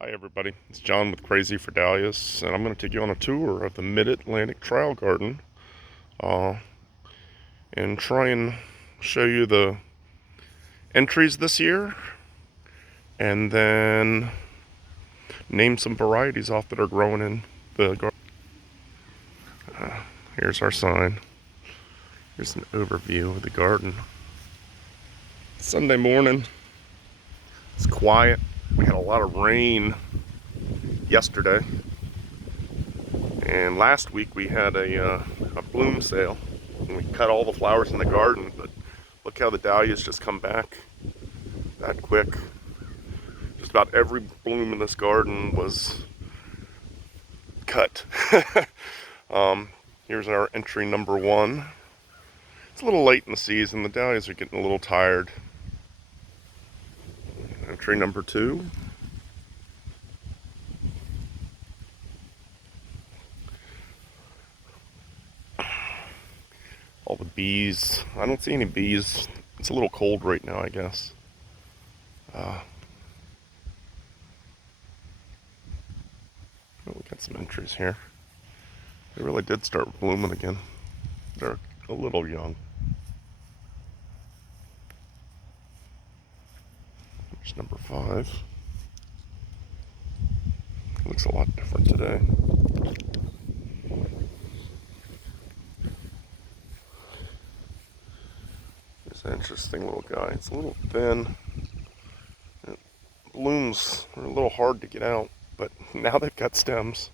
Hi everybody, it's John with Crazy for Dahlias, and I'm going to take you on a tour of the Mid-Atlantic Trial Garden uh, and try and show you the entries this year, and then name some varieties off that are growing in the garden. Here's our sign. Here's an overview of the garden. Sunday morning, it's quiet. We had a lot of rain yesterday, and last week we had a bloom sale. And we cut all the flowers in the garden, but look how the dahlias just come back that quick. Just about every bloom in this garden was cut. Here's our entry number one. It's a little late in the season. The dahlias are getting a little tired. Entry number two. All the bees. I don't see any bees. It's a little cold right now, I guess. Oh, we got some entries here. They really did start blooming again. They're a little young. Here's number five. Looks a lot different today. It's an interesting little guy. It's a little thin. It blooms are a little hard to get out, but now they've got stems.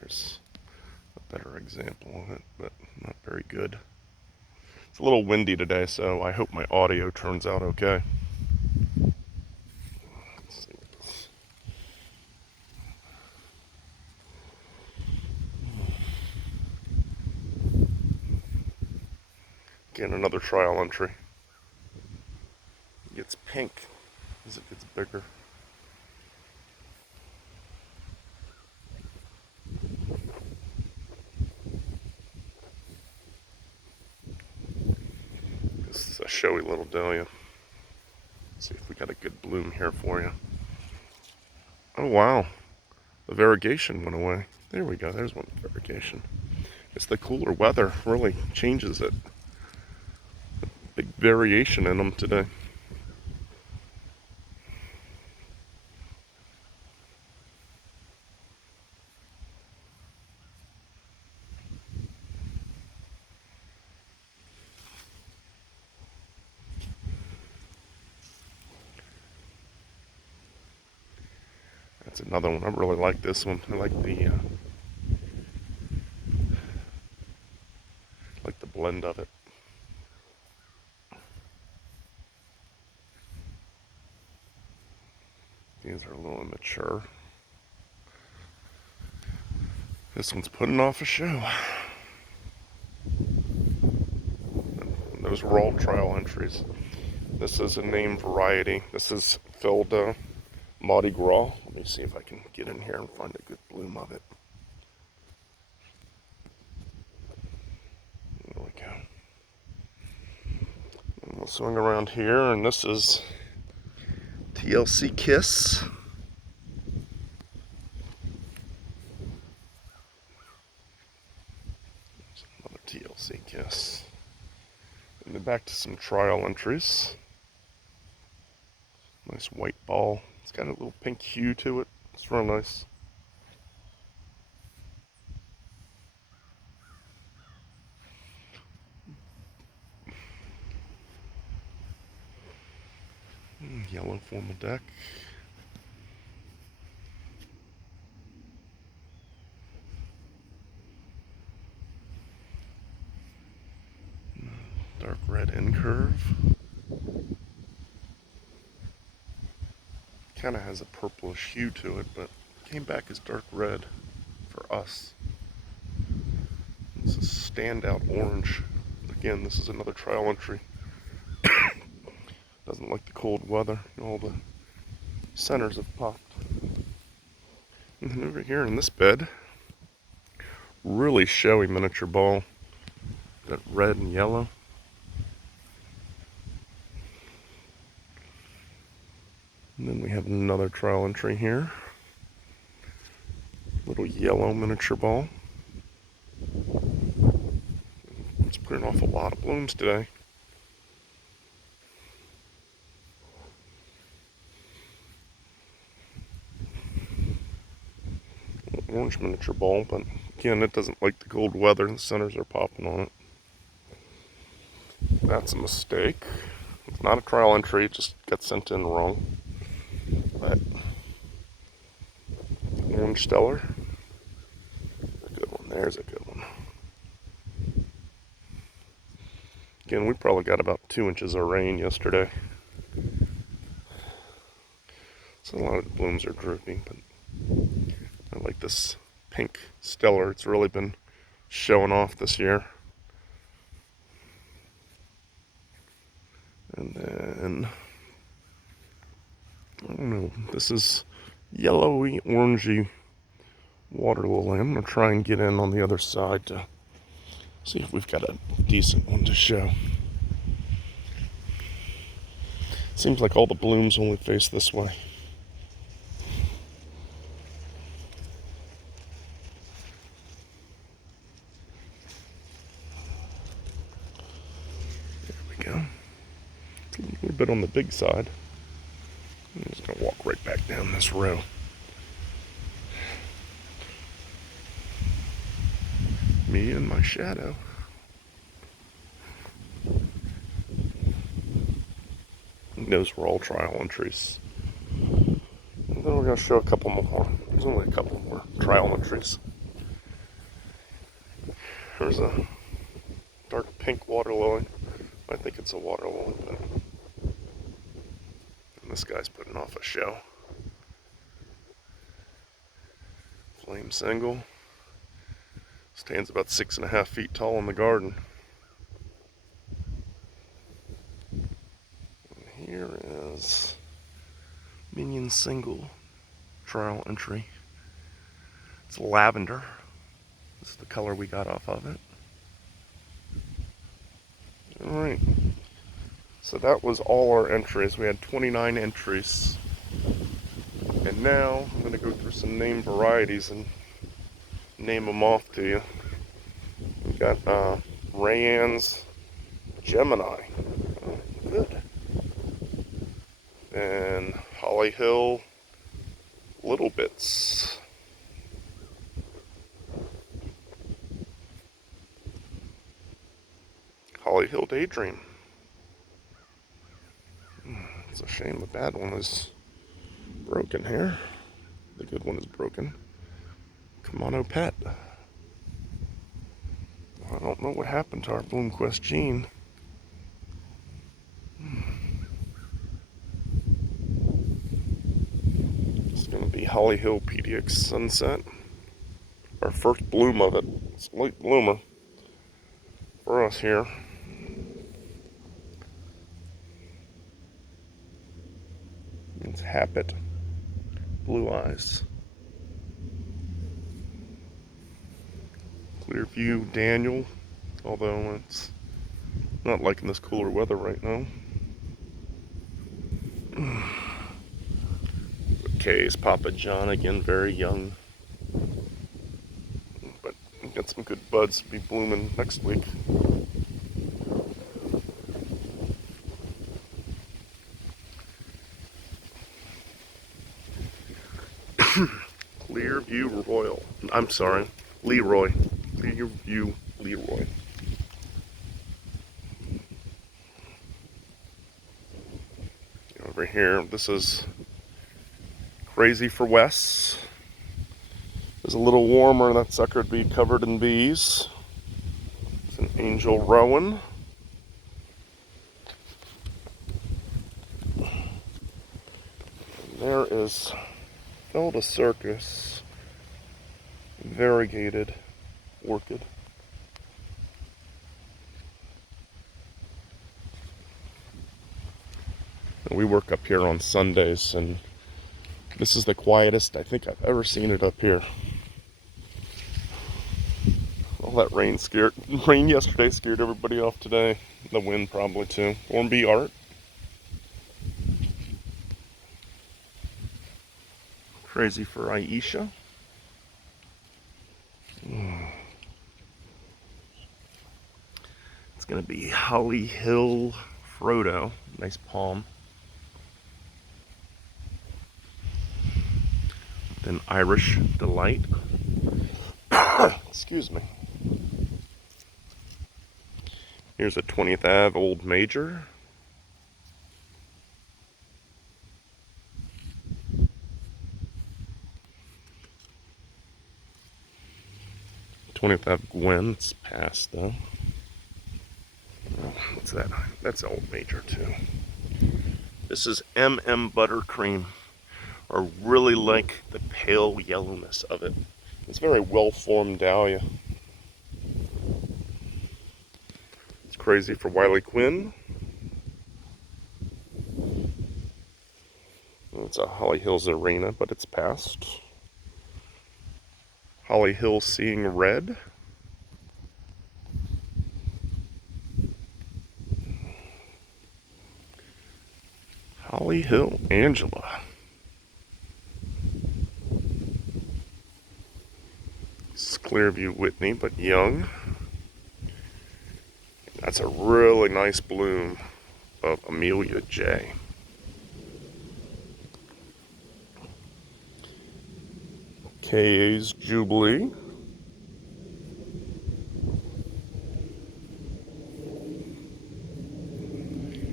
There's a better example of it, but not very good. It's a little windy today, so I hope my audio turns out okay. Let's see what this. Again, another trial entry. It gets pink as it gets bigger. This is a showy little dahlia. Let's see if we got a good bloom here for you. Oh wow, the variegation went away. There we go, there's one variegation. It's the cooler weather really changes it. Big variation in them today. That's another one. I really like this one. I like the blend of it. These are a little immature. This one's putting off a show. And those were all trial entries. This is a name variety. This is Felda Mardi Gras. Let me see if I can get in here and find a good bloom of it. There we go. And we'll swing around here, and this is TLC Kiss. Another TLC Kiss. And then back to some trial entries. Nice white ball. It's got a little pink hue to it. It's real nice. Yellow formal deck. Dark red end curve. Kind of has a purplish hue to it, but came back as dark red for us. This is standout orange. Again, this is another trial entry. Doesn't like the cold weather. All the centers have popped. And then over here in this bed, really showy miniature ball. Got red and yellow. And then we have another trial entry here. Little yellow miniature ball. It's putting off a lot of blooms today. Orange miniature ball, but again, it doesn't like the cold weather. The centers are popping on it. That's a mistake. It's not a trial entry, it just got sent in wrong. But orange stellar, a good one. There's a good one. Again, we probably got about 2 inches of rain yesterday, so a lot of the blooms are drooping. But I like this pink stellar. It's really been showing off this year. And then, I don't know, this is yellowy, orangey water lily. I'm going to try and get in on the other side to see if we've got a decent one to show. Seems like all the blooms only face this way. There we go. It's a little bit on the big side. I'm just going to walk right back down this row. Me and my shadow. And those were all trial entries. And then we're going to show a couple more. There's only a couple more trial entries. There's a dark pink water lily. I think it's a water lily, but and this guy's putting off a show. Flame single. Stands about 6.5 feet tall in the garden. And here is Minion single trial entry. It's lavender. This is the color we got off of it. Alright. So that was all our entries. We had 29 entries. And now I'm going to go through some name varieties and name them off to you. We've got Rayanne's Gemini. Oh, good. And Holly Hill Little Bits. Holly Hill Daydream. It's a shame the bad one is broken here. The good one is broken. Kamano Pet. I don't know what happened to our Bloomquist gene. It's going to be Holly Hill PDX Sunset. Our first bloom of it. It's a late bloomer for us here. It's Happet. Blue Eyes. Clearview Daniel, although it's not liking this cooler weather right now. Kay's Papa John, again very young, but got some good buds to be blooming next week. Clearview Royal. I'm sorry, Leroy. Clearview Leroy. Over here, this is Crazy for Wes. It's a little warmer, that sucker would be covered in bees. It's an Angel Rowan. And there is Felda Circus Variegated Orchid. And we work up here on Sundays, and this is the quietest I think I've ever seen it up here. All that rain yesterday scared everybody off today. The wind probably too. Ormby art. Crazy for Aisha. It's gonna be Holly Hill Frodo. Nice palm. Then Irish Delight. Excuse me. Here's a 20th Ave Old Major. '20th Ave Gwen. It's past though. Oh, what's that? That's Old Major too. This is MM Buttercream. I really like the pale yellowness of it. It's very well-formed dahlia. It's crazy for Wiley Quinn. It's a Holly Hills Arena, but it's past. Holly Hill Seeing Red. Holly Hill Angela. This is Clearview Whitney, but young. That's a really nice bloom of Amelia J. KA's Jubilee.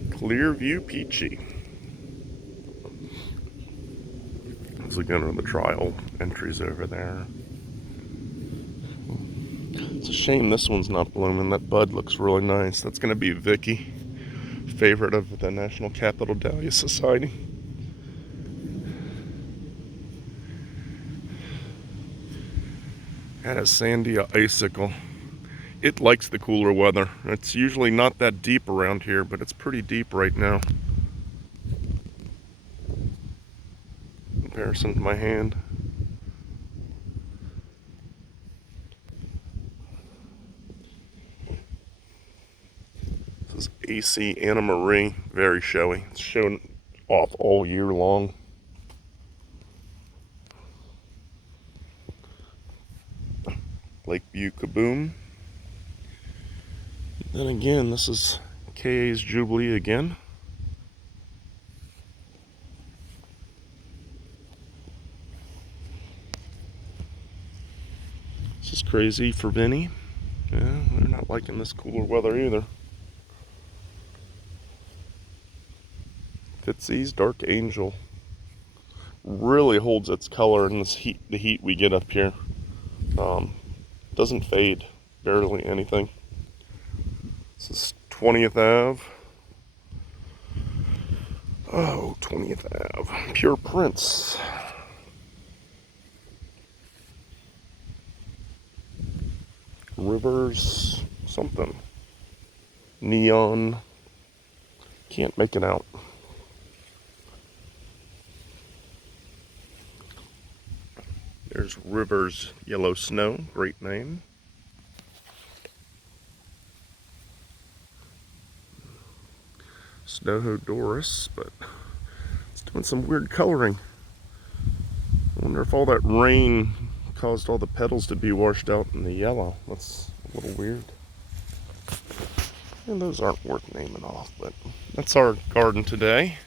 Clearview Peachy. As we go into the trial entries over there. It's a shame this one's not blooming. That bud looks really nice. That's going to be Vicky, favorite of the National Capital Dahlia Society. That is Sandia Icicle. It likes the cooler weather. It's usually not that deep around here, but it's pretty deep right now. In comparison to my hand. This is AC Anna Marie, very showy. It's shown off all year long. Lakeview Kaboom. Then again, this is KA's Jubilee again. This is crazy for Vinny. Yeah, they're not liking this cooler weather either. Fitzy's Dark Angel really holds its color in this heat, the heat we get up here. Doesn't fade, barely anything. This is 20th Ave. Oh, 20th Ave. Pure Prince. Rivers something. Neon. Can't make it out. There's Rivers Yellow Snow, great name. Snowhodoris, but it's doing some weird coloring. I wonder if all that rain caused all the petals to be washed out in the yellow. That's a little weird. And those aren't worth naming off, but that's our garden today.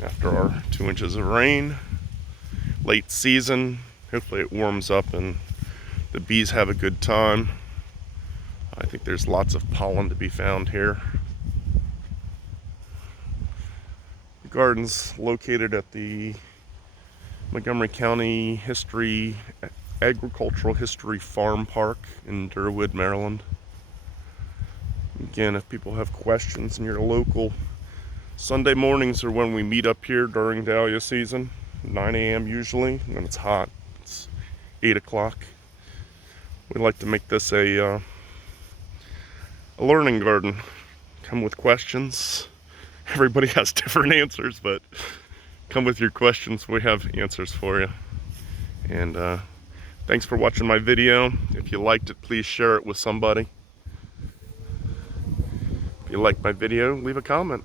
After our 2 inches of rain, late season. Hopefully it warms up and the bees have a good time. I think there's lots of pollen to be found here. The garden's located at the Montgomery County Agricultural History Farm Park in Durwood, Maryland. Again, if people have questions and you're local, Sunday mornings are when we meet up here during dahlia season. 9 a.m. usually, when it's hot. It's 8 o'clock. We like to make this a learning garden. Come with questions. Everybody has different answers, but come with your questions. We have answers for you. And Thanks for watching my video. If you liked it, please share it with somebody. If you liked my video, leave a comment.